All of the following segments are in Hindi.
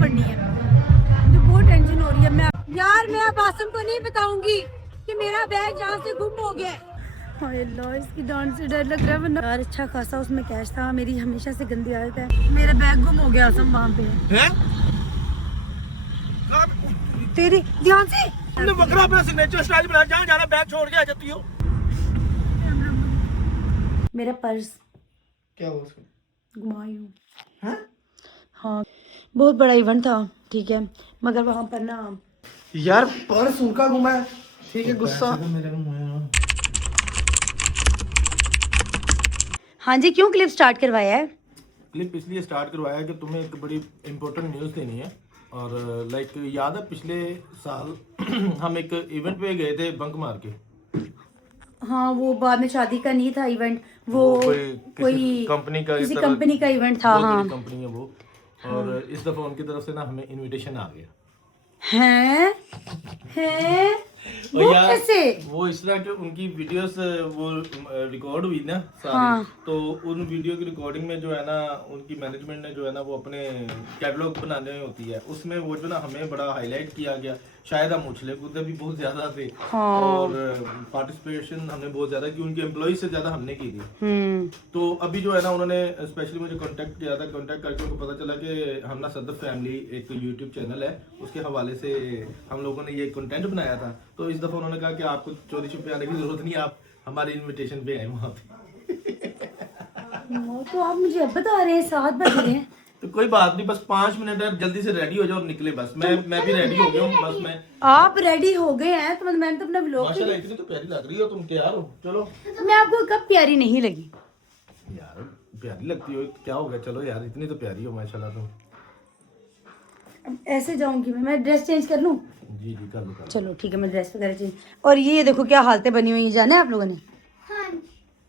पड़नी है। मुझे बहुत टेंशन हो रही है। मैं अब आसम को नहीं बताऊंगी कि मेरा बैग यहाँ से गुम हो गया। हाय अल्लाह, इसकी डांट से डर लग रहा है। वरना यार अच्छा खासा उसमें कैश था। मेरी हमेशा से गंदी आदत है, मेरा बैग गुम हो गया आसम वहाँ पे। तेरी ध्यान से तुमने बकरा अपना सिग्नेचर स्टाइल बना, जहाँ जाना बैग छोड़ के आ जाती हो। मेरा पर्स क्या हुआ उसको? घुमाई हूँ। हाँ? हाँ, बहुत बड़ा इवेंट था, ठीक है, मगर वहाँ पर ना यार पर्स उनका घुमा है, ठीक है, गुस्सा मेरे में। हाँ जी, क्यों क्लिप स्टार्ट करवाया है? क्लिप इसलिए स्टार्ट करवाया कि तुम्हें एक बड़ी इंपॉर्टेंट न्यूज़ देनी है। और लाइक याद है पिछले साल हम एक इवेंट पे गए थे बंक मार के। हाँ, वो बाद में शादी का नहीं था इवेंट, वो कोई कंपनी का, किसी कंपनी का इवेंट था। हाँ, कंपनी है वो। और इस दफा उनकी तरफ से ना हमें इनविटेशन आ गया हैं वो कैसे? वो इस तरह के उनकी वीडियोस वो रिकॉर्ड हुई ना सारी। हाँ। तो उन वीडियो की रिकॉर्डिंग में जो है ना उनकी मैनेजमेंट ने जो है ना वो अपने कैटलॉग बनाने में होती है, उसमें वो जो ना हमें बड़ा हाईलाइट किया गया। शायद हम उछले कूदे भी बहुत ज्यादा थे। हाँ। और पार्टिसिपेशन हमने बहुत ज्यादा की, उनके एम्प्लॉय से ज्यादा हमने की थी। तो अभी जो है ना उन्होंने स्पेशली मुझे कांटेक्ट किया था। कांटेक्ट करके उनको पता चला कि हम ना सदर फैमिली एक यूट्यूब चैनल है, उसके हवाले से हम लोगों ने ये कंटेंट बनाया था। तो इस दफा उन्होंने कहा कि आपको चोरी छुपे आने की जरूरत नहीं, आप हमारे इनविटेशन पे आए वहाँ पे। तो आप मुझे अब बता रहे हैं 7 बज रहे हैं। तो कोई बात नहीं, बस 5 मिनट है, जल्दी से रेडी हो जाओ और निकले बस। मैं भी रेडी हो गया हूँ बस। मैं आप रेडी हो गए हैं तो मैंने तो अपना व्लॉग, माशाल्लाह इतनी तो प्यारी लग रही हो तुम, तैयार हो? चलो। मैं आपको कब प्यारी नहीं लगी? यार प्यारी लगती हो, क्या हो गया? चलो यार, इतनी तो प्यारी हो माशाल्लाह तुम। ऐसे जाऊंगी मैं ड्रेस चेंज कर लूं? जी जी कर लो। चलो ठीक है, मैं ड्रेस वगैरह चेंज। और ये देखो क्या हालतें बनी हुई, जाना है आप लोगों ने? हाँ,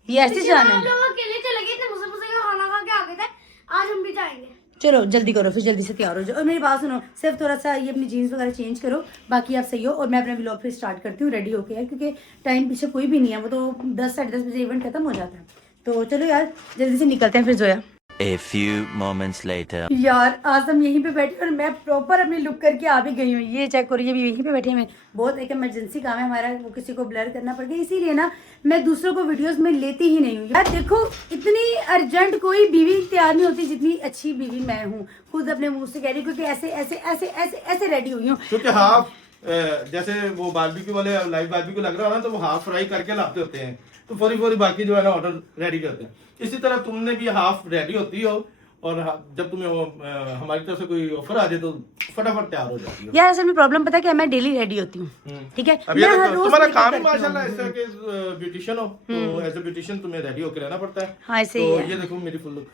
ये ऐसे जाना है? लोग अकेले चले गए थे, मुझे का खाना खा के आ गए थे। आज हम भी जाएंगे। चलो जल्दी करो, फिर जल्दी से तैयार हो जाओ। और मेरी बात सुनो, सिर्फ थोड़ा सा ये अपनी जीन्स वगैरह चेंज करो, बाकी आप सही हो। और मैं अपना व्लॉग फिर स्टार्ट करती हूँ रेडी होके यार, क्योंकि टाइम पीछे कोई भी नहीं है। वो तो 10 साढ़े 10 बजे इवेंट खत्म हो जाता है। तो चलो यार जल्दी से निकलते हैं फिर। Zoya A few moments later. यार आज हम यहीं पे बैठे और मैं प्रॉपर अपनी लुक करके आ भी गई हूँ। ये चेक करो, ये भी यहीं पे बैठे हैं। बहुत एक इमरजेंसी काम है हमारा, वो किसी को ब्लर करना पड़ गया, इसीलिए ना मैं दूसरों को वीडियोस में लेती ही नहीं हूँ। यार देखो, इतनी अर्जेंट कोई बीवी तैयार नहीं होती जितनी अच्छी बीवी मैं हूँ। खुद अपने मुंह से कह रही हूँ, क्योंकि ऐसे ऐसे ऐसे ऐसे ऐसे रेडी हुई हूँ। क्योंकि हाफ जैसे वो बारबेक्यू वाले लाइव बारबेक्यू लग रहा है ना, तो वो हाफ फ्राई करके लाते होते हैं, तो फौरी बाकी जो है ना ऑर्डर रेडी करते हैं। इसी तरह तुमने भी हाफ रेडी होती हो, और जब तुम्हें वो हमारी तरफ से कोई ऑफर आ जाए तो फटाफट तैयार हो जाती हो। यार असल में प्रॉब्लम पता है क्या, मैं डेली रेडी होती हूँ, ठीक है। अब ये मैं हर देखो, रोज तुम्हारा makeup काम ही करती हूँ। माशाल्लाह ऐसा कि ब्यूटिशियन हो, तो एज ए ब्यूटिशियन तुम्हें रेडी होकर रहना पड़ता है। हाँ ऐसे ही तो है। ये देखो मेरी फुल लुक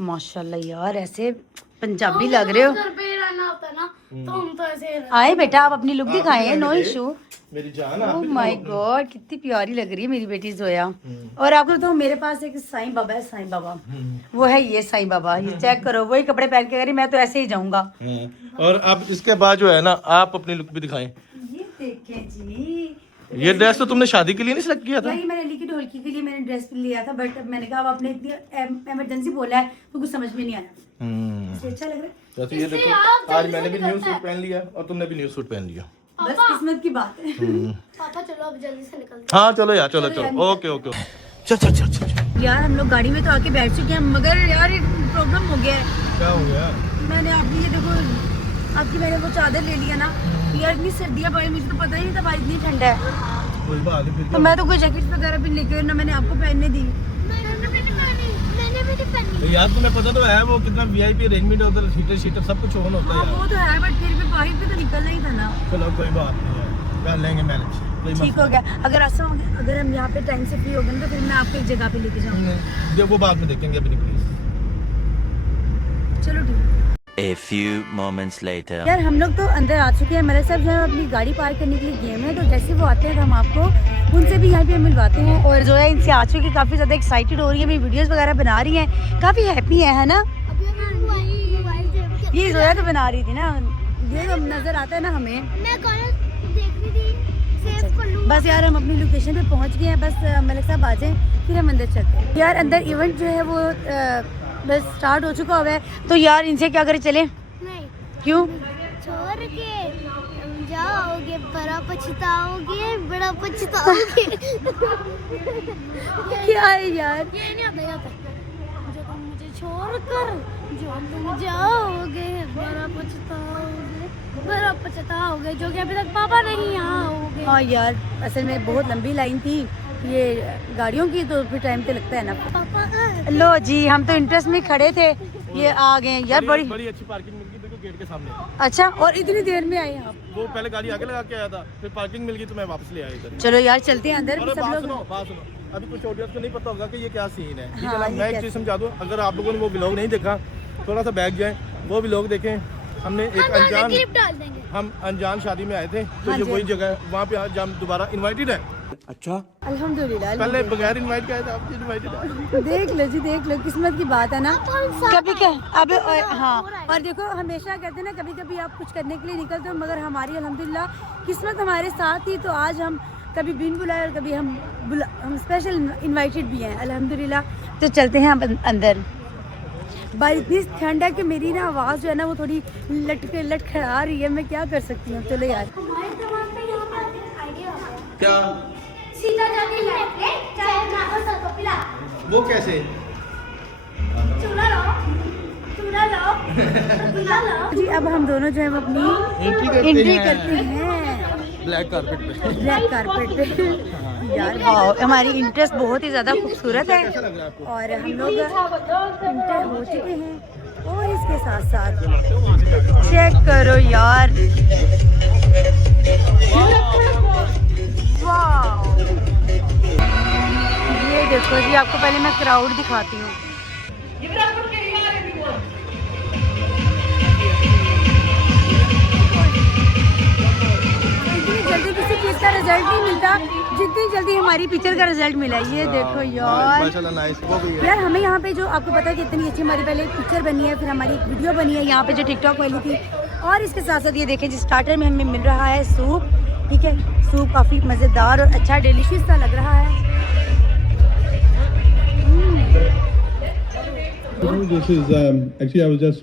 माशाल्लाह यार, ऐसे पंजाबी लग रहे हो। घर पे रहना होता है ना, तो हम तो ऐसे ही रहते आए बेटा, आप अपनी लुक दिखाएं, नो इशू। मेरी जान। ओह माय गॉड, कितनी प्यारी लग रही है मेरी बेटी जोया। और आपको तो मेरे पास एक साईं बाबा है, साईं बाबा, वो है ये साईं बाबा। ये चेक करो, वही कपड़े पहन के करी, मैं तो ऐसे ही जाऊंगा। और अब इसके बाद जो है ना आप अपनी लुक भी दिखाएं। ये देखें जी, ये ड्रेस तो तुमने शादी के लिए नहीं सिलेक्ट किया था? यार ये मैंने अली की ढोलकी के लिए मैंने ड्रेस लिया था, बट मैंने कहा अब आपने इतनी इमरजेंसी बोला है तो कुछ समझ में नहीं आया। इससे अच्छा लग रहा है। वैसे ये देखो, आज मैंने भी न्यू सूट पहन लिया और तुमने भी न्यू सूट पहन लिया। बस किस्मत की बात है। पापा चलो अब जल्दी से निकलते हाँ चलो यार, चलो ओके ओके। चल। यार हम लोग गाड़ी में तो आके बैठ चुके हैं, मगर यार एक प्रॉब्लम हो गया है। क्या हो गया? मैंने आपकी ये देखो, आपकी मैंने वो चादर ले लिया ना यार, इतनी सर्दी है भाई, मुझे तो पता ही नहीं था भाई इतनी ठंडा है। कोई बात नहीं, तो मैं तो कोई जैकेट वगैरह भी लेके ना मैंने आपको पहनने दी। मैंने भी नहीं पहनी। तो यार तुम्हें पता तो है वो कितना वीआईपी अरेंजमेंट होता है, हीटर सब कुछ ऑन होता हाँ है। वो तो है, बट फिर भी बाहर पे तो निकलना ही था ना। चलो कोई बात नहीं है, कर लेंगे मैनेज। ठीक हो गया। अगर ऐसा हो गया, अगर हम यहाँ पे टाइम से फ्री हो गए ना, तो फिर मैं आपको एक जगह पे लेके जाऊंगा। वो बाद में देखेंगे, अभी नहीं प्लीज। चलो ठीक है। A few moments later. यार हम लोग तो अंदर आ चुके हैं। मेरे साथ जो है अपनी गाड़ी पार्क करने के लिए गए हैं, तो जैसे वो आते हैं तो हम आपको उनसे भी यहाँ पे मिलवाते हैं। और जो है इनसे आ चुकी, काफ़ी ज़्यादा एक्साइटेड हो रही है, मेरी वीडियोस वगैरह बना रही हैं, काफ़ी हैप्पी है ना। ये जोया तो बना रही थी ना, ये तो नज़र आता है ना हमें। मैं कॉलेज देख रही थी, सेव कर लूं। बस यार हम अपनी लोकेशन पे पहुँच गए हैं, बस मलिक साहब आ जाएं फिर हम अंदर चलते हैं। यार अंदर इवेंट जो है वो बस स्टार्ट हो चुका हुआ है, तो यार इनसे क्या करें, चलें? नहीं क्यों? छोड़ के जाओगे, बड़ा पछताओगे, बड़ा पछताओगे। क्या है यार? ये नहीं आता, ये आता। जो तुम मुझे छोड़कर जो तुम जाओगे, बड़ा पछताओगे, बड़ा पछताओगे, जो कि अभी तक पापा नहीं आओगे। हाँ यार, असल में बहुत लंबी लाइन थी ये गाड़ियों की, तो फिर टाइम तो लगता है ना। पापा लो जी, हम तो इंटरेस्ट में खड़े थे, ये आ गए यार। बड़ी अच्छी पार्किंग मिल गई देखो गेट के सामने। अच्छा, और इतनी देर में आए आप? वो पहले गाड़ी आगे लगा के आया था, फिर पार्किंग मिल गई तो मैं वापस ले आया इधर। चलो यार, चलते हैं अंदर। अरे सब बात लोग सुनो, बात सुनो। अभी कुछ ऑडियंस को नहीं पता होगा कि ये क्या सीन है, ठीक है हाँ, ना? ये मैं क्या एक चीज़ समझा दूँ, अगर आप लोगों ने वो व्लॉग नहीं देखा, थोड़ा सा बैक जाए, वो व्लॉग देखें। हमने एक अनजान, क्लिप डाल देंगे। हम अनजान शादी में आए थे, तो हाँ ये जी। वही जगह है, वहाँ पे आज हम दोबारा इनवाइटेड है। अच्छा, अल्हम्दुलिल्लाह। पहले बगैर इनवाइट के आए थे, आप इनवाइटेड है। देख लो जी, देख लो, किस्मत की बात है ना। कभी अब हाँ, और देखो हमेशा कहते हैं ना, कभी कभी आप कुछ करने के लिए निकलते हो, मगर हमारी अल्हम्दुलिल्लाह किस्मत हमारे साथ ही, तो आज हम कभी बिन बुलाए और कभी हम स्पेशल इनवाइटेड भी हैं अल्हम्दुलिल्लाह। तो चलते हैं अब अंदर। भाई इतनी ठंड है कि मेरी ना आवाज़ जो है ना वो थोड़ी लटखड़ा रही है, मैं क्या कर सकती हूँ। चलो यार, हमारे दिमाग में यहाँ पे आइडिया क्या? सीधा जाके लेके चाय बना और सबको पिला। वो कैसे? चूल्हा लाओ, चूल्हा लाओ, चूल्हा लाओ। जी अब हम दोनों जो है वो अपनी एंट्री एंट्री करते हैं ब्लैक कारपेट पे। ब्लैक कारपेट पे। यार वाह, हमारी इंटरेस्ट बहुत ही ज़्यादा खूबसूरत है कैसा लग रहा है आपको? और हम लोग इंटर हो चुके हैं। और इसके साथ साथ चेक करो यार, वाह, ये देखो जी, आपको पहले मैं क्राउड दिखाती हूँ। इतनी जल्दी किसी चीज़ का रिजल्ट नहीं मिलता जितनी जल्दी हमारी पिक्चर का रिजल्ट मिला। ये देखो यार, माशाल्लाह, नाइस। वो भी है। यार हमें यहाँ पे जो आपको पता है कि इतनी अच्छी हमारी पहले पिक्चर बनी है, फिर हमारी एक वीडियो बनी है यहाँ पे जो टिकटॉक वाली थी, और इसके साथ साथ ये देखें जी, स्टार्टर में हमें मिल रहा है सूप। ठीक है, सूप काफ़ी मज़ेदार और अच्छा डिलीशियस सा लग रहा है। This is actually I was just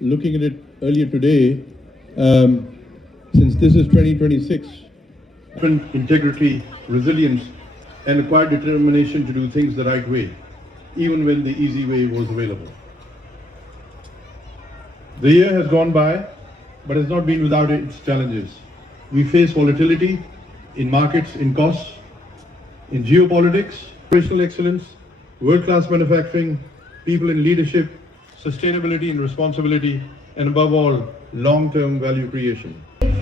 looking at it earlier today. Since this is 2026, integrity, resilience, and acquired determination to do things the right way, even when the easy way was available. The year has gone by, but has not been without its challenges. We face volatility in markets, in costs, in geopolitics, operational excellence, world-class manufacturing, people in leadership, sustainability and responsibility, and above all, long-term value creation.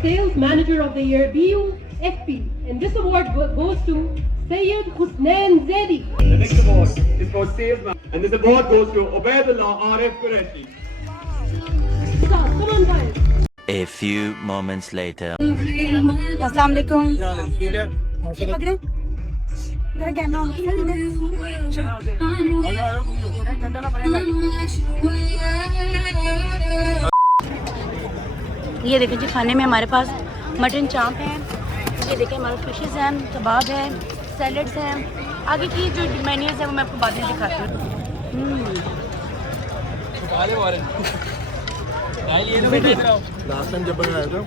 Sales Manager of the Year BUFP, and this award goes to Sayyid Husnain Zaidi. The next award is for salesman, and this award goes to Ubaidullah Arif Qureshi. Come on, guys. A few moments later. अस्सलाम वालेकुम। पकड़े मेरा कैमरा ऑन किया। ये देखें जी, खाने में हमारे पास मटन चाप है, ये देखें हमारे फिशेस हैं, कबाब है, सैलड्स हैं। आगे की जो मेन्यूज़ है वो मैं आपको बाद में दिखाती हूँ। लास्ट टाइम जब मैं आया था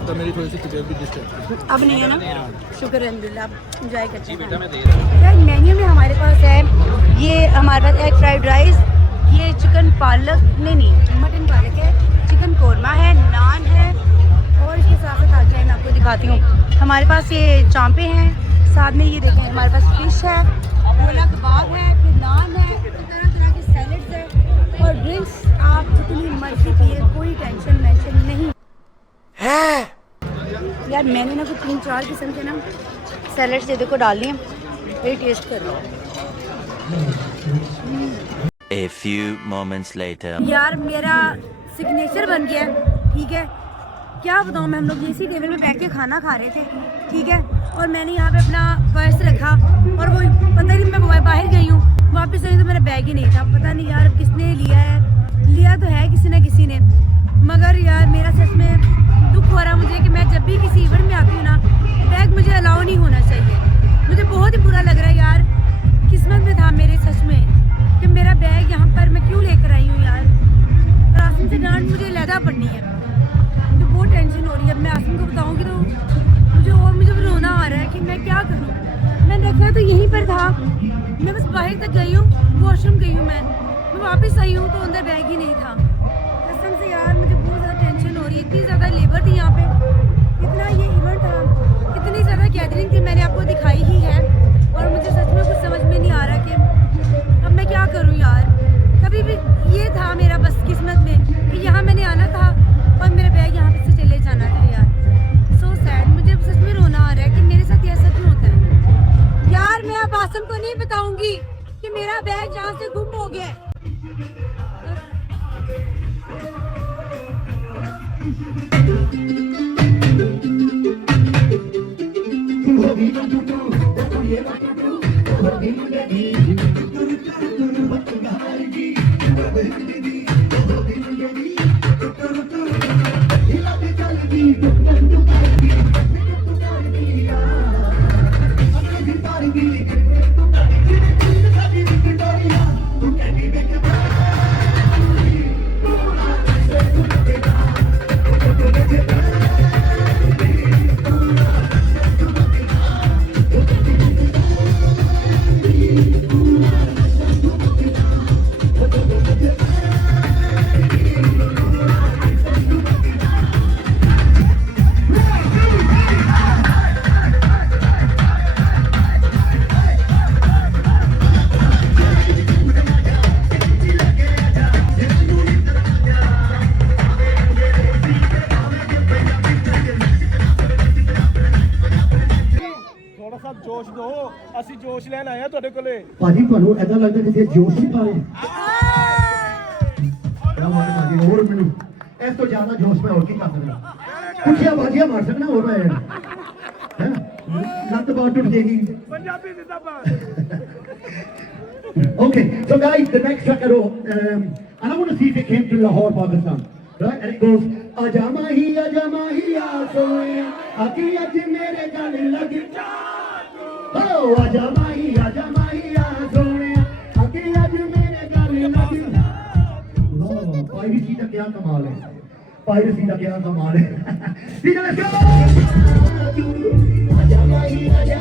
तो मेरी थोड़ी सी तबीयत भी डिस्टर्ब थी। अब नहीं है ना, शुक्र अल्हम्दुलिल्लाह, आप इंजॉय करते हैं। यार मेन्यू में हमारे पास है, ये हमारे पास एग फ्राइड राइस, ये चिकन पालक नहीं मटन पालक है, चिकन कोरमा है, नान है, और इसके साथ साथ आगे मैं आपको दिखाती हूँ हमारे पास ये चांपे हैं, साथ में ये देखें हमारे पास फिश है, गोला कबाब है, फिर नान है, तरह तरह के सैलड्स है, और ड्रिंक्स आप जितनी मर्जी पिए, कोई टेंशन मेंशन नहीं है। यार मैंने ना कुछ 3-4 किस्म के ना सैलड्स ये देखो डाल दिए, ये टेस्ट कर लो। A few moments later. यार मेरा सिग्नेचर बन गया है, ठीक है, क्या बताऊँ मैं, हम लोग इसी टेबल पे बैठ के खाना खा रहे थे, ठीक है, और मैंने यहाँ पे अपना पर्स रखा और वो पता नहीं मैं बाहर गई हूँ, वापस आई तो मेरा बैग ही नहीं था। पता नहीं यार किसने लिया है, लिया तो है किसी न किसी ने, मगर यार मेरा सच में दुख हो रहा है मुझे कि मैं जब भी किसी इवेंट में आती हूँ ना, बैग मुझे अलाउ नहीं होना चाहिए। मुझे बहुत ही बुरा लग रहा है यार, किस्मत में था मेरे सच में कि मेरा बैग यहाँ पर मैं क्यों लेकर आई हूँ यार, रास्ते से डांट मुझे लगा पड़नी है। अंदर था, मैं बस बाहर तक गई हूँ, वॉशरूम गई हूँ, मैं वापस आई हूँ तो अंदर बैग ही नहीं था। कसम से यार मुझे बहुत ज़्यादा टेंशन हो रही है, इतनी ज़्यादा लेबर थी यहाँ पे, इतना ये इवेंट था, इतनी ज़्यादा गैदरिंग थी, मैंने आपको दिखाई ही है। और मुझे सच में कुछ समझ में नहीं आ रहा कि अब मैं क्या करूँ यार। कभी भी ये था मेरा बस किस्मत में कि यहाँ मैंने आना था और मेरा बैग यहाँ से चले जाना था यार। सो सैड, मुझे सच में रोना आ रहा है कि मेरे साथ ऐसा क्यों होता है यार। मैं अब आसम को नहीं बताऊंगी कि मेरा बैग यहाँ से गुम हो गया है। ਜੋਸ਼ ਦੋ, ਅਸੀਂ ਜੋਸ਼ ਲੈਣ ਆਏ ਆ ਤੁਹਾਡੇ ਕੋਲੇ। ਭਾਜੀ ਤੁਹਾਨੂੰ ਐਦਾਂ ਲੱਗਦਾ ਕਿ ਜੋਸ਼ ਨਹੀਂ ਪਾ ਰਹੇ ਕਿਆ ਬਾਤ ਹੈ ਭਾਜੀ। ਹੋਰ ਮੈਨੂੰ ਇਸ ਤੋਂ ਜ਼ਿਆਦਾ ਜੋਸ਼ ਮੈਂ ਹੋਰ ਕੀ ਕਰ ਸਕਦਾ। ਕੁੱਛੀਆਂ ਬਾਜੀਆਂ ਮਾਰ ਸਕਦਾ ਹੋਰ ਮੈਂ ਹੈ ਲੱਤ ਬਾਹ ਟੁੱਟ ਜਾਏਗੀ। ਪੰਜਾਬੀ ਜ਼ਿੰਦਾਬਾਦ। Okay, so guys, the next track and I want to see if it came to Lahore, Pakistan, right? And it goes, Aja mahi soya, aki aj mere gal lag jaatu. Oh, Aja mahi soya, aki aj mere gal lag jaatu. Oh, piracy का क्या कमाल है, piracy का क्या कमाल है। ठीक है, let's go. Aja mahi soya.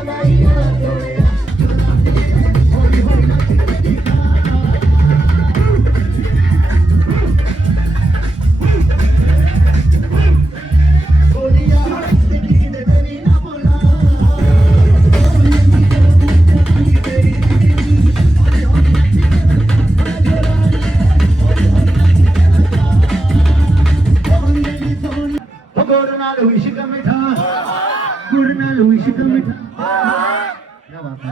क्या बात है।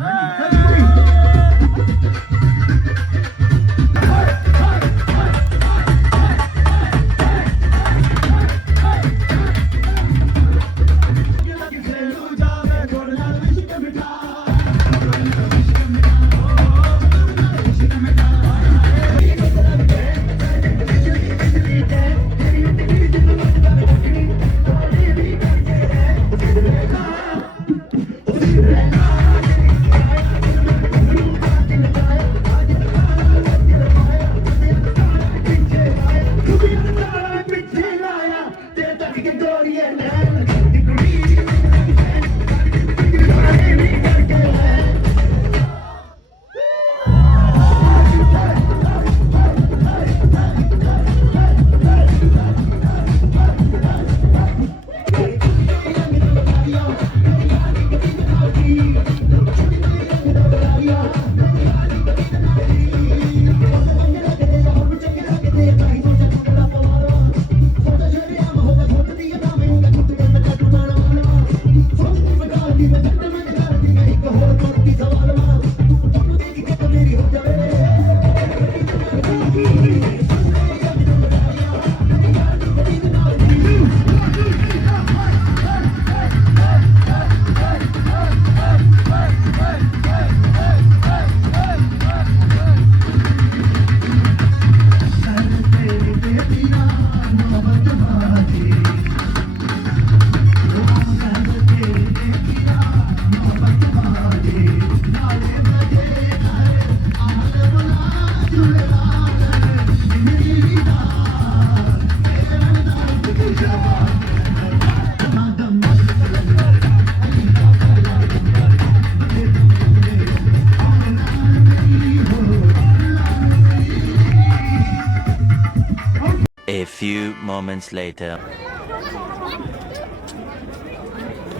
moments later.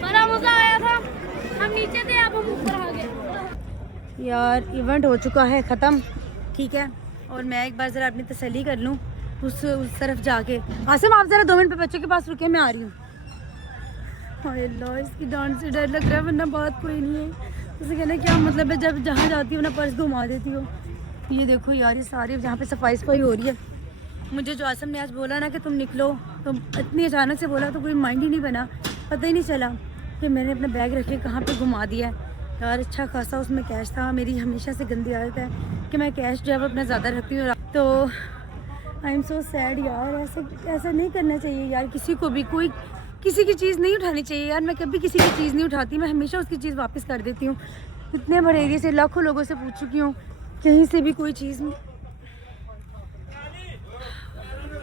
बड़ा मजा आया था, हम नीचे थे, अब हम ऊपर आ गए। यार इवेंट हो चुका है ख़त्म, ठीक है, और मैं एक बार ज़रा अपनी तसल्ली कर लूँ उस तरफ जाके। आसिम आप ज़रा 2 मिनट पे बच्चों के पास रुके, मैं आ रही हूँ। हाय अल्लाह, इसकी डांट से डर लग रहा है, वरना बात कोई नहीं है। उसे कहना क्या मतलब है, जब जहाँ जाती हूँ ना पर्स घुमा देती हो। ये देखो यार, ये सारी जहाँ पे सफाई हो रही है। मुझे जो आसम ने आज बोला ना कि तुम निकलो, तो इतनी अचानक से बोला तो कोई माइंड ही नहीं बना, पता ही नहीं चला कि मैंने अपना बैग रख के कहाँ पे घुमा दिया है। यार अच्छा खासा उसमें कैश था। मेरी हमेशा से गंदी आदत है कि मैं कैश जो है वो अपना ज़्यादा रखती हूँ। तो आई एम सो सैड यार, ऐसा नहीं करना चाहिए यार, किसी को भी कोई किसी की चीज़ नहीं उठानी चाहिए यार। मैं कभी किसी की चीज़ नहीं उठाती, मैं हमेशा उसकी चीज़ वापस कर देती हूँ। इतने बड़े एरिया से लाखों लोगों से पूछ चुकी हूँ, कहीं से भी कोई चीज़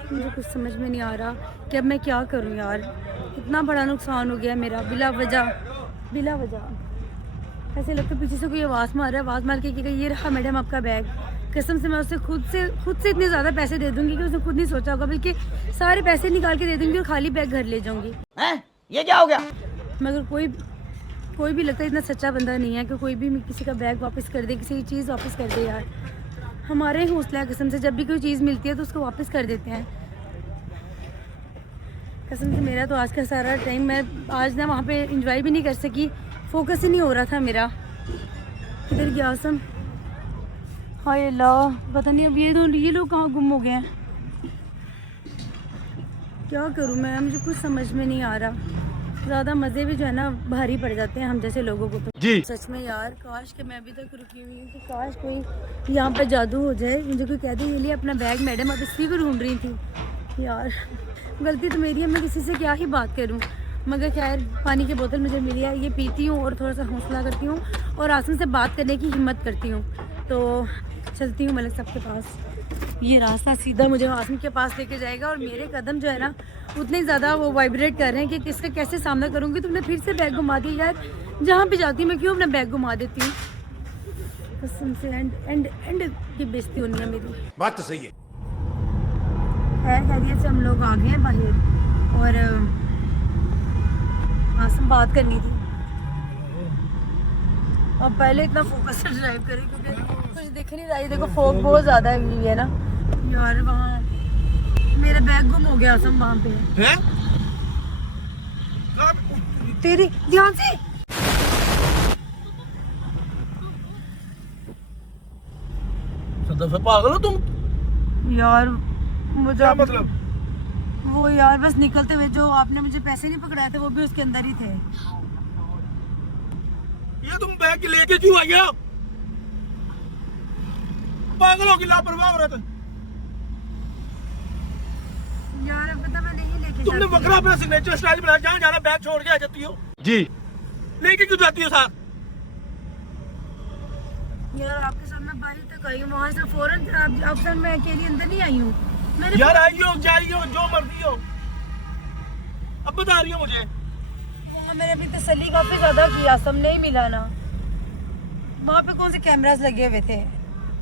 मुझे कुछ समझ में नहीं आ रहा कि अब मैं क्या करूँ यार। इतना बड़ा नुकसान हो गया मेरा बिला वजह। ऐसे लगता है पीछे से कोई आवाज़ मार रहा है, आवाज़ मार के कि ये रहा मैडम आपका बैग। कसम से मैं उसे खुद से इतने ज़्यादा पैसे दे दूंगी कि उसने खुद नहीं सोचा होगा, बल्कि सारे पैसे निकाल के दे दूंगी और खाली बैग घर ले जाऊंगी। ये क्या हो गया? मगर कोई भी लगता है इतना सच्चा बंदा नहीं है कि कोई भी किसी का बैग वापस कर दे, किसी की चीज़ वापस कर दे यार। हमारे ही हौसला है कसम से, जब भी कोई चीज़ मिलती है तो उसको वापस कर देते हैं। कसम से मेरा तो आज का सारा टाइम, मैं आज ना वहाँ पे इंजॉय भी नहीं कर सकी, फोकस ही नहीं हो रहा था मेरा। किधर गया आसम? हाय अल्लाह, पता नहीं अब ये लोग कहाँ गुम हो गए हैं। क्या करूँ मैं, मुझे कुछ समझ में नहीं आ रहा। ज़्यादा मज़े भी जो है ना भारी पड़ जाते हैं हम जैसे लोगों को। तो जी सच में यार, काश कि मैं अभी तक रुकी हुई हूँ, कि काश कोई यहाँ पे जादू हो जाए, मुझे कोई कह दे ये लिए अपना बैग मैडम, अब इसी को ढूंढ रही थी। यार गलती तो मेरी है, मैं किसी से क्या ही बात करूँ। मगर खैर पानी की बोतल मुझे मिली है, ये पीती हूँ और थोड़ा सा हौसला करती हूँ और आसम से बात करने की हिम्मत करती हूँ। तो चलती हूँ मलिक साहब के पास। ये रास्ता सीधा मुझे आसम के पास लेके जाएगा और मेरे कदम जो है ना उतने ज़्यादा वो वाइब्रेट कर रहे हैं कि किसका कैसे सामना करूँगी। तुमने फिर से बैग घुमा दिया यार, जहाँ भी जाती हूँ मैं क्यों अपना बैग घुमा देती हूँ। कसम से एंड की बेइज्जती होनी है मेरी। बात तो सही है। खैरियत से हम लोग आ गए हैं बाहर और आसम बात करनी थी। और पहले इतना फोकस से ड्राइव करें क्योंकि कुछ दिख नहीं रहा है। देखो फॉग बहुत ज़्यादा है ना यार। वहाँ मेरा बैग गुम हो गया आसम, वहाँ पे है? तेरी ध्यान से। पागल हो तुम यार मुझे क्या मतलब? वो यार बस निकलते हुए जो आपने मुझे पैसे नहीं पकड़ाए थे वो भी उसके अंदर ही थे। ये तुम बैग लेके क्यों आई हो? पागल हो कि लापरवाह हो रहा था? यार अब पता मैं नहीं लेके तुमने जाती। बकरा अपना सिग्नेचर स्टाइल बनाया, जहाँ जाना बैग छोड़ के आ जाती हो। जी लेके क्यों जाती हो साथ? यार आपके साथ मैं बाहर तक आई हूँ, वहाँ से फौरन आप सर मैं अकेली अंदर नहीं आई हूँ। मैंने यार आई हो जाई हो जो मर्जी हो, अब बता रही हो मुझे। वहाँ मैंने अपनी तसल्ली काफी ज्यादा की, आसम नहीं मिला ना। वहाँ पे कौन से कैमरास लगे हुए थे?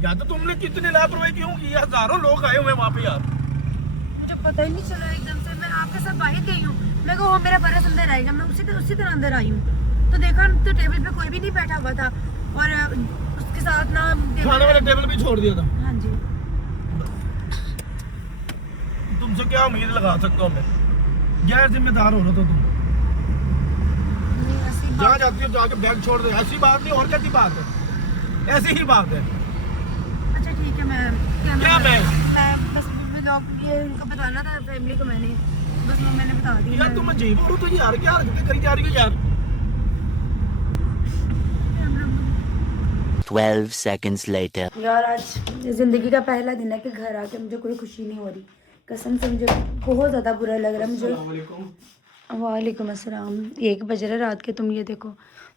या तो तुमने कितनी लापरवाही क्यों की? हजारों लोग आए हुए वहाँ पे यार। मुझे पता ही नहीं चला, एकदम से मैं आपके साथ बाहर गई हूँ। मैं को मेरा बरस अंदर आएगा, मैं उसी तरह अंदर आई हूँ। तो देखा तो टेबल पे कोई भी नहीं बैठा हुआ था और उसके साथ ना खाने वाला टेबल भी छोड़ दिया था। हाँ जी। तुमसे क्या उम्मीद लगा सकता हूँ मैं? गैर जिम्मेदार हो रहा था तुम। जहाँ जाती हो जाके बैग छोड़ दे, ऐसी बात नहीं और कैसी बात है? ऐसी ही बात है। अच्छा ठीक है, मैं बस लोग ये उनको बताना था फैमिली को, मैंने बता दिया। यार तुम अजीब हो तो यार, क्या हरकतें करी जा रही हो यार? 12 seconds later. यार आज जिंदगी का पहला दिन है कि घर आके मुझे कोई खुशी नहीं हो रही। कसम से मुझे बहुत ज़्यादा बुरा लग रहा है। मुझे वालेकुम अस्सलाम। 1 बज रहा रात के, तुम ये देखो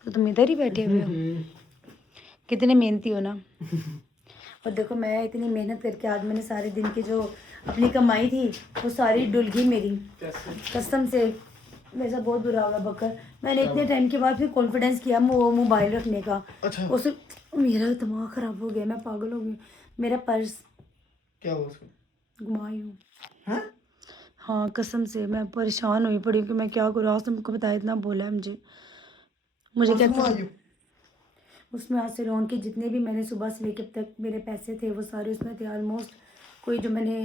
तो तुम इधर ही बैठे हुए हो। कितने मेहनती हो ना। और देखो मैं इतनी मेहनत करके आज मैंने सारे दिन की जो अपनी कमाई थी वो सारी डुल गई मेरी। कसम से मेरे साथ बहुत बुरा होगा बकर। मैंने इतने टाइम के बाद फिर कॉन्फिडेंस किया वो मोबाइल रखने का। अच्छा। उस मेरा दिमाग ख़राब हो गया, मैं पागल हो गई। मेरा पर्स क्या हुआ उसको? घुमाई हूँ। हाँ कसम से मैं परेशान हुई पड़ी कि मैं क्या करूँ। आज तुमको बताया, इतना बोला है मुझे कहते उसमें आज से लोन के जितने भी मैंने सुबह से लेकर अब तक मेरे पैसे थे वो सारे उसमें थे ऑलमोस्ट। कोई जो मैंने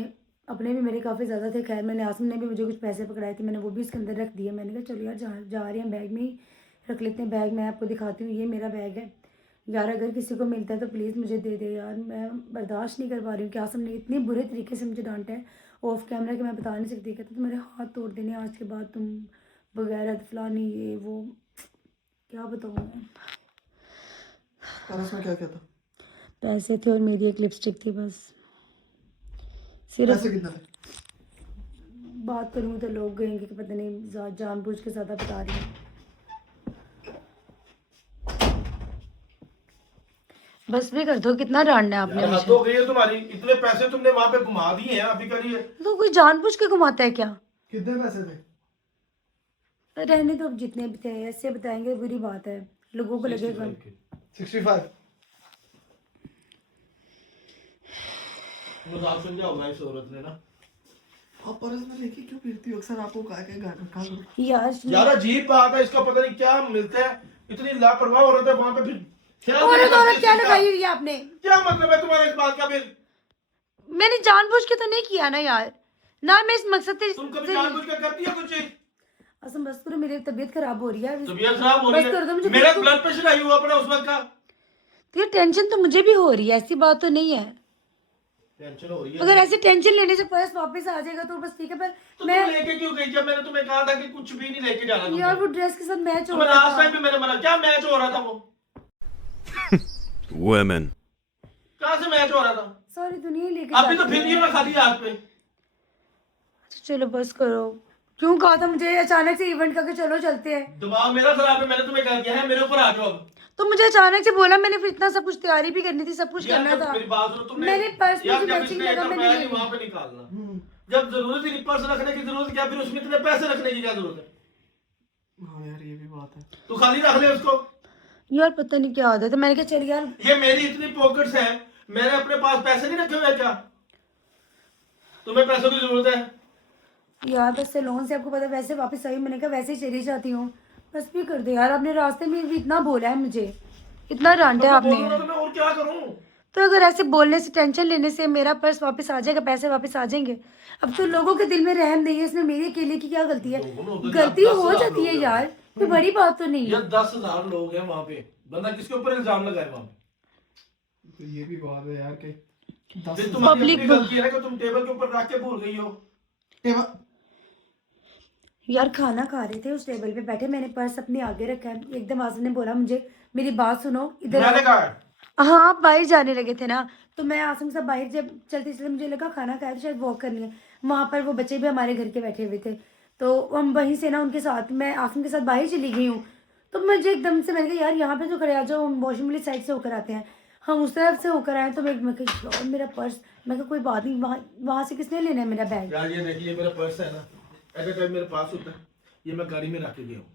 अपने भी मेरे काफ़ी ज़्यादा थे, खैर मैंने आसम ने भी मुझे कुछ पैसे पकड़ाए थे, मैंने वो भी इसके अंदर रख दिए। मैंने कहा चलो यार जा रहे हैं बैग में ही रख लेते हैं। बैग मैं आपको दिखाती हूँ, ये मेरा बैग है यार, अगर किसी को मिलता है तो प्लीज़ मुझे दे दे यार, मैं बर्दाश्त नहीं कर पा रही हूँ कि आसम ने इतने बुरे तरीके से मुझे डांटा है ऑफ कैमरा कि मैं बता नहीं सकती। कहते तो मेरे हाथ तोड़ देने आज के बाद तुम वगैरह फलानी ये वो, क्या बताऊँ मैं। उसमें क्या क्या था? पैसे थे और मेरी एक लिपस्टिक थी बस। सिर्फ पैसे कितने थे? बात करूँ तो लोग कहेंगे कि पता नहीं जानबूझ के ज़्यादा बता रही हूँ। बस भी कर दो, कितना डांटना है आपने यार हद हो गई है तुम्हारी, इतने पैसे तुमने वहां पे घुमा दिए हैं अभी करिए। तो कोई जानबूझ के घुमाता है क्या? कितने पैसे थे? रहने तो अब जितने भी थे, ऐसे बताएंगे बुरी बात है, लोगों को लगेगा। 65। मजाक समझा होगा इस औरत ने ना। आप पर्स में लेके क्यों फिरती हो? अक्सर आपको कहा यार अजीब बात है, इसका पता नहीं क्या मिलता है, इतनी लापरवाह औरत है वहां पे। फिर औरत क्या लगाई हुई है आपने? क्या मतलब है तुम्हारे इस बात का? फिर मैंने जानबूझ के तो नहीं किया ना यार, ना मैं इस मकसद से। तुम कभी जानबूझ के करती है कुछ चीज? असम बस करो, मेरी तबीयत खराब हो रही है। तबीयत खराब हो रही है? मेरा ब्लड प्रेशर हाई हुआ पड़ा उस वक्त का। तो ये टेंशन तो मुझे भी हो रही है, ऐसी बात तो नहीं है। टेंशन हो रही है? अगर ऐसे टेंशन लेने से पर्स वापस आ जाएगा तो बस ठीक है, पर तो मैं तुम लेके क्यों गई जब मैंने तुम्हें कहा था कि कुछ भी नहीं लेके जाना? यार वो ड्रेस के साथ मैच हो तुम्हें रहा लास्ट था। टाइम भी मैंने मना, क्या मैच हो रहा था वो? Women. कहाँ से मैच हो रहा था? सॉरी दुनिया लेके अभी तो फिर ना खाली हाथ पे। चलो बस करो, क्यों कहा था मुझे अचानक से इवेंट करके चलो चलते हैं? दिमाग मेरा खराब है, मैंने तुम्हें कहा क्या है मेरे ऊपर आ जाओ अब। तो मुझे अचानक से बोला, मैंने फिर इतना सब कुछ तैयारी भी करनी थी, सब कुछ करना था। मेरी बात सुनो, तुमने मैंने पर्स में यार जो जब मैचिंग इसने लगा मैंने मैंने ले वहां पे निकालना, जब जरूरत ही नहीं पर्स रखने की जरूरत क्या, फिर उसमें इतने पैसे रखने की क्या जरूरत है? हाँ यार ये भी बात है। तू खाली रख ले उसको। यार पता नहीं क्या आदत है, मैंने कहा चल यार ये मेरी इतनी पॉकेट्स हैं, मैंने अपने पास पैसे नहीं रखे हुए क्या? तुम्हें पैसों की जरूरत है? यार बस लोन से आपको पता वैसे वापस आई, मैंने कहा वैसे ही चली जाती हूँ, बस भी कर दे यार। आपने रास्ते में भी इतना बोला है मुझे, इतना डांटा है आपने। तो मैं और क्या करूं? तो अगर ऐसे बोलने से, टेंशन लेने से मेरा पर्स वापस आ जाएगा, पैसे वापस आ जाएंगे। अब तो लोगों के दिल में रहम नहीं है, इसमें मेरी अकेले की क्या गलती है? गलती हो जाती है यार, कोई बड़ी बात तो नहीं है। यार 10,000 लोग हैं वहां पे, बंदा किसके ऊपर इल्जाम लगाए वहां पे? तो ये भी बात है यार के फिर तुम्हारी अपनी गलती है ना कि तुम टेबल के ऊपर रख के भूल गई हो। यार खाना खा रहे थे, उस टेबल पे बैठे, मैंने पर्स अपने आगे रखा है, एकदम आसिम ने बोला मुझे मेरी बात सुनो इधर। मैंने कहा हाँ आप बाहर जाने लगे थे ना, तो मैं आसिम से बाहर जब चलते चलते मुझे लगा खाना खाया तो शायद वॉक करनी है। वहाँ पर वो बच्चे भी हमारे घर के बैठे हुए थे, तो हम वहीं से ना उनके साथ, मैं आसिम के साथ बाहर चली गई हूँ। तो मुझे एकदम से मैंने कहा यार यहाँ पे तो खड़े आ जाओ, हम वॉशरूम वाली साइड से होकर आते हैं। हम उस तरफ से होकर आए तो मैं कहा मेरा पर्स, मैं कहा कोई बात नहीं, वहाँ से किसने लेना है मेरा बैग? यार ये देखिए मेरा पर्स है ना, एट ए टाइम मेरे पास होता है, ये मैं गाड़ी में रख के गया हूँ।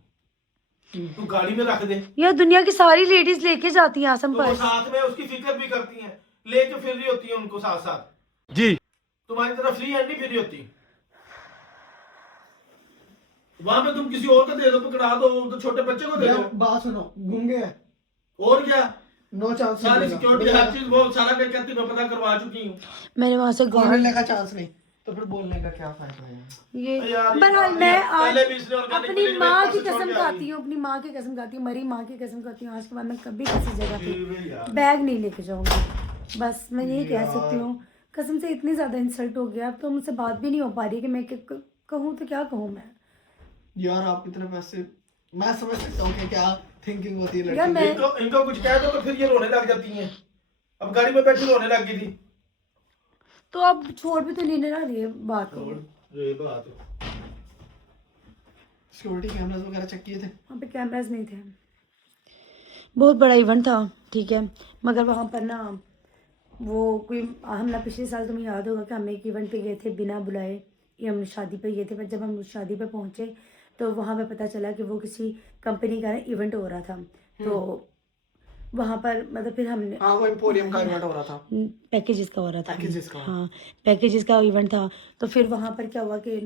तू गाड़ी में रख दे। यार दुनिया की सारी लेडीज लेके जाती हैं आसम तो वो पर्स। साथ में उसकी फिक्र भी करती हैं, लेके फिर रही होती है उनको साथ साथ। जी तुम्हारी तरह फ्री हैंड नहीं फिर रही होती। वहां पे तुम किसी और को दे दो, पकड़ा दो, तो छोटे बच्चे को दे दो। बात सुनो, गूंगे हैं और क्या, नो चांस। सारी सिक्योरिटी हर चीज वो सारा मैं कहती मैं पता करवा चुकी हूँ। मैंने वहां से बोलने का चांस नहीं, तो फिर बोलने का क्या फायदा है? ये यार, बहरहाल मैं आज पहले भी इसने organic अपनी village में माँ की पैसे छोड़ कसम के आ खाती गई। हूँ, अपनी माँ की कसम खाती हूँ, मरी माँ की कसम खाती हूँ, आज के बाद मैं कभी किसी जगह जी भाई यार। पे बैग नहीं लेके जाऊंगी। बस मैं यही कह सकती हूँ, कसम से इतनी ज्यादा इंसल्ट हो गया, अब तो मुझसे बात भी नहीं हो पा रही कि मैं कहूँ तो क्या कहूँ मैं। यार आप इतने पैसे, मैं समझ सकता हूँ कि क्या थिंकिंग होती है यार लड़की मैं इनको कुछ कह दो तो फिर ये रोने लग जाती हैं। अब गाड़ी में बैठी रोने लग गई थी। तो अब छोड़ भी तो नहीं ना रही है बात को। ये बात है। सिक्योरिटी कैमरास वगैरह चेक किए थे? वहाँ पे कैमरास नहीं थे, बहुत बड़ा इवेंट था ठीक है, मगर वहाँ पर ना वो कोई, हम ना पिछले साल तुम्हें याद होगा कि हम एक इवेंट पे गए थे बिना बुलाए, ये हम शादी पे गए थे, पर जब हम उस शादी पे पहुँचे तो वहाँ पे पता चला कि वो किसी कंपनी का इवेंट हो रहा था। तो वहाँ पर मतलब फिर हमने, हाँ वो एम्पोरियम का इवेंट हो रहा था, पैकेजेस का हो रहा था। पैकेजेस का। हाँ पैकेजेस का इवेंट था। तो फिर वहाँ पर क्या हुआ कि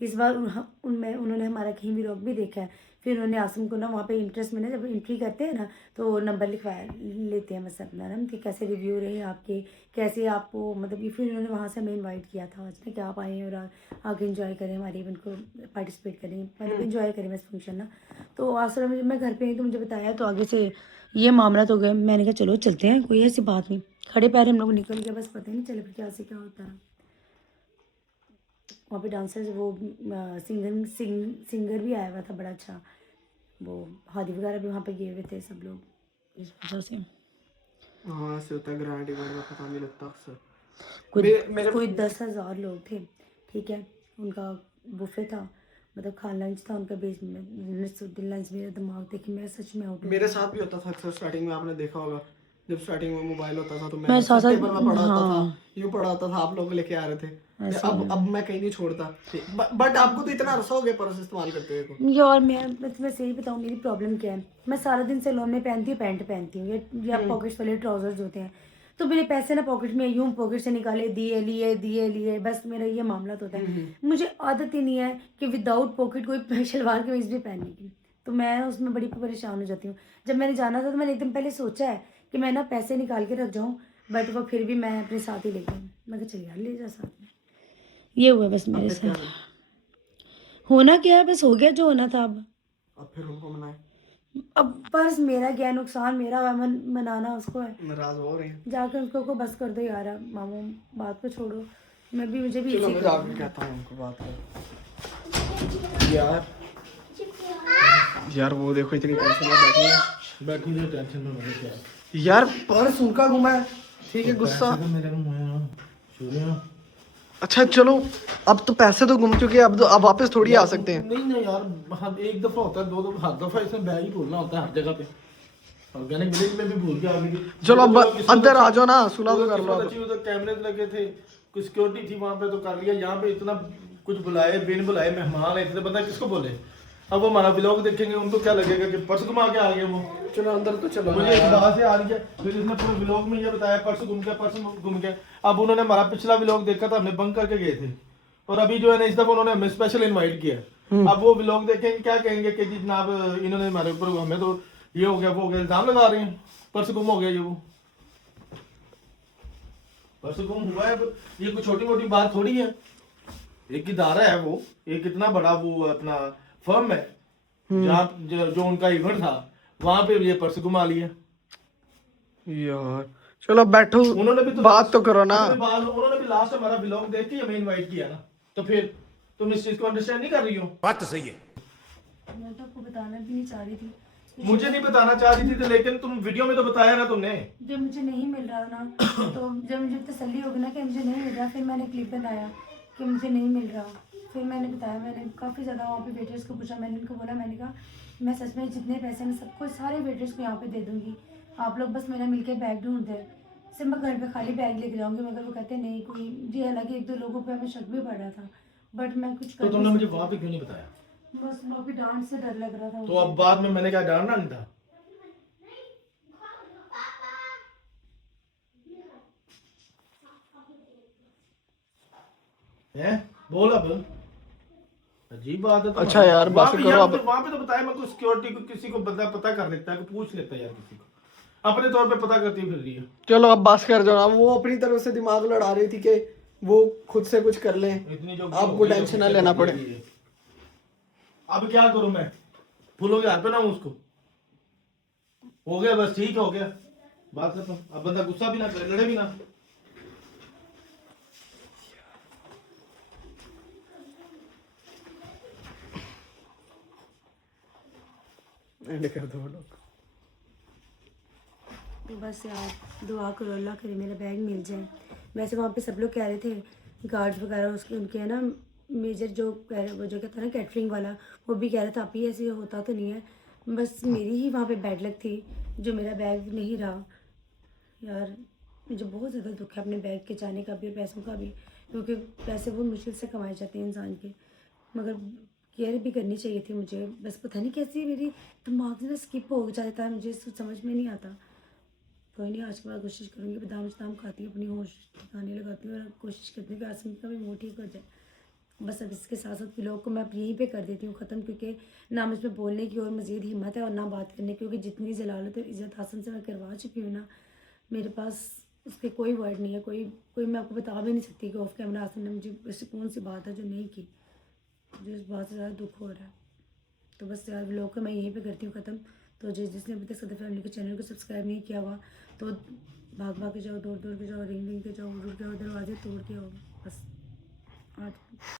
इस बार उनमें उन्होंने हमारा कहीं भी व्लॉग भी देखा है। फिर उन्होंने आसिम को ना वहाँ पे इंटरेस्ट में ना जब एंट्री करते हैं ना तो नंबर लिखवा लेते हैं बस अपना ना कि कैसे रिव्यू रहे आपके, कैसे आपको मतलब कि फिर उन्होंने वहाँ से हमें इनवाइट किया था आज ना कि आप आएँ और आगे इन्जॉय करें, हमारे इवेंट को पार्टिसिपेट करें, मतलब इन्जॉय करें बस फंक्शन ना। तो आसरा में जब मैं घर पे आई तो मुझे बताया तो आगे से ये मामला तो गए। मैंने कहा चलो चलते हैं, कोई ऐसी बात नहीं। खड़े पैर हम लोग निकल गए, बस पता ही नहीं चला फिर क्या से क्या होता है। वहाँ पे डांसर्स वो सिंगर भी आया हुआ था बड़ा अच्छा, वो हादी वगैरह भी वहाँ पे गए हुए थे सब लोग इस वजह से। हाँ ऐसे होता है ग्रैंड इवेंट में, पता नहीं लगता अक्सर। कोई 10,000 लोग थे, ठीक है। उनका बुफे था, मतलब खाना लंच था उनका बेस में लंच। मेरा दिमाग देखिए मैं सच में आउट। मेरे साथ भी होता था अक्सर स्टार्टिंग में, आपने देखा होगा जब स्टार्टिंग में मोबाइल होता था तो मैं मैं साथ साथ टेबल में पड़ा होता हाँ था, यूं पड़ा होता था, आप लोग लेके आ रहे थे। ऐसे अब मैं कहीं नहीं छोड़ता। बट आपको तो इतना अरसा हो गया पर्स इस्तेमाल करते हुए को। यार मैं तुम्हें सही बताऊँ मेरी प्रॉब्लम क्या है। मैं सारा दिन सैलून में पहनती हूँ, पैंट पहनती हूँ या पॉकेट्स वाले ट्राउजर्स होते हैं, तो मेरे पैसे ना पॉकेट में यूं पॉकेट से निकाले दिए, बस मेरा ये मामला तो होता है। मुझे आदत ही नहीं है कि विदाउट पॉकेट कोई शलवार कमीज भी पहनने की, तो मैं उसमें बड़ी परेशान हो जाती हूँ। जब मैंने जाना था तो मैंने एकदम पहले सोचा है कि मैं ना पैसे निकाल के रख जाऊँ, बट वो फिर भी मैं अपने साथ ही ले गई। मैं कहा चल यार ले जा साथ में। ये हुआ बस मेरे साथ। होना क्या है, बस हो गया जो होना था। अब फिर उनको मनाए, अब बस मेरा क्या नुकसान मेरा हुआ, मनाना उसको है। नाराज हो रहे हैं। जाकर उसको को बस कर दो यार, मामू बात को छोड़ो। मुझे भी चलो इसी मैं जाकर कहता हूँ उनको बात कर। यार वो देखो इतनी टेंशन में बैठी है। टेंशन में मदद क्या यार पर्स उनका गुमा है, ठीक है गुस्सा। मेरे में सुनियो अच्छा चलो अब तो पैसे तो गुम चुके हैं, अब वापस थोड़ी आ सकते हैं। नहीं यार, हाँ एक दफा होता है, 2 दफा, हर दफा इसमें बैग ही भूलना होता है हर जगह पे। ऑर्गेनिक विलेज में भी भूल के आ गई। चलो अब अंदर आ जाओ ना, सुना तो कर लो। उधर कैमरे लगे थे, कुछ सिक्योरिटी थी वहाँ पे तो कर लिया। यहाँ पे इतना कुछ बुलाए बिन बुलाए मेहमान है, इतने बंदा किसको बोले। अब वो हमारा व्लॉग देखेंगे उनको क्या लगेगा कि पर्स घुमा के आ गए वो। चलो अंदर तो चलो। मुझे इस बात से आ रही है, फिर इसने पूरे व्लॉग में ये बताया पर्स घूम गया। अब उन्होंने हमारा पिछला व्लॉग देखा था, हमने बंक करके गए थे, और अभी जो है ना इस दफा उन्होंने हमें स्पेशल इनवाइट किया। अब वो व्लॉग देखेंगे क्या कहेंगे कि जी जनाब इन्होंने हमारे ऊपर, हमें तो ये हो गया वो हो गया, इल्जाम लगा रहे हैं पर्स गुम हो गया। ये वो पर्स गुम हुआ है, ये कोई छोटी मोटी बात थोड़ी है। एक इदारा है वो, एक इतना बड़ा वो अपना फर्म है जहाँ जो उनका इवेंट था वहां पे ये पर्स घुमा लिया यार। चलो बैठो, उन्होंने भी तो बात तो करो ना। उन्होंने भी लास्ट हमारा व्लॉग देख के हमें इनवाइट किया ना, तो फिर तुम इस चीज को अंडरस्टैंड नहीं कर रही हो। बात तो सही है। मैं तो आपको बताना भी नहीं चाह रही थी। मुझे नहीं बताना चाह रही थी, लेकिन तुम वीडियो में तो बताया ना तुमने। जब मुझे नहीं मिल रहा ना तो जब मुझे तसल्ली होगी ना कि मुझे नहीं मिल रहा, फिर मैंने क्लिप बनाया कि मुझे नहीं मिल रहा। फिर मैंने बताया, मैंने काफ़ी ज़्यादा वहाँ पे वेटर्स को पूछा, मैंने उनको बोला, मैंने कहा मैं सच में जितने पैसे मैं सबको सारे वेटर्स को यहाँ पे दे दूँगी, आप लोग बस मेरा मिलके बैग ढूंढ दें, सिर्फ मैं घर पे खाली बैग लेके जाऊँगी। मगर वो कहते नहीं कोई जी, हालांकि 1-2 लोगों पे हमें शक भी पड़ रहा था, बट मैं कुछ तो तुमने मुझे वहाँ पे क्यों नहीं बताया? बस वहाँ पे डांट से डर लग रहा था। तो अब बाद में मैंने कहा डांटना नहीं था। बोल अब, अजीब बात है। अच्छा यार बस करो अब। वहाँ पे तो बताया मैं, कुछ सिक्योरिटी को किसी को बंदा पता कर लेता है, पूछ लेता है यार, किसी को अपने तौर पे पता करती फिर रही है। चलो अब बस कर जाओ ना। वो अपनी तरफ से दिमाग लड़ा रही थी कि वो खुद से कुछ कर लें, आपको टेंशन ना लेना पड़े। अब क्या करूं मैं, फूलों के हाथ पे ना उसको हो गया, बस ठीक हो गया, बात खत्म। अब बंदा गुस्सा भी ना करे, लड़े भी ना। कर दो लोग। बस यार दुआ करो अल्लाह करे मेरा बैग मिल जाए। वैसे वहाँ पे सब लोग कह रहे थे, गार्ड्स वगैरह उसके उनके है ना मेजर जो कह रहे, वो जो कहता है ना कैटरिंग वाला, वो भी कह रहा था आप ही ऐसे होता तो नहीं है। बस मेरी ही वहाँ पे बैड लक थी जो मेरा बैग नहीं रहा। यार मुझे बहुत ज़्यादा दुख है अपने बैग के जाने का भी और पैसों का भी, क्योंकि पैसे बहुत मुश्किल से कमाए जाते हैं इंसान के, मगर केयर भी करनी चाहिए थी मुझे। बस पता नहीं कैसे मेरी दिमाग से ना स्किप हो जाता है, मुझे समझ में नहीं आता। कोई नहीं, आज के बाद कोशिश करूँगी, बादाम शादाम खाती हूँ, अपनी होश ठिकाने लगाती हूँ और कोशिश करती हूँ कि आसमी का भी मूड ठीक हो जाए। बस अब इसके साथ साथ व्लॉग को मैं अब यहीं पे कर देती हूँ ख़त्म, क्योंकि ना मुझ में बोलने की और मज़ीद हिम्मत है और ना बात करने की, क्योंकि जितनी जलालत और इज़्ज़त हासन से मैं करवा चुकी हूँ ना, मेरे पास उसके कोई वर्ड नहीं है, कोई मैं आपको बता भी नहीं सकती कि ऑफ कैमरा हासन ने मुझे ऐसी कौन सी बात है जो नहीं की, मुझे इस बात से ज़्यादा दुख हो रहा है। तो बस यार व्लॉग को मैं यहीं पे करती हूँ ख़त्म। तो जिसने अभी तक सदर फैमिली के चैनल को सब्सक्राइब नहीं किया हुआ तो भाग के जाओ, दौड़ के जाओ, रिंग के जाओ, उड़ के जाओ, दरवाजे तोड़ के आओ, बस आज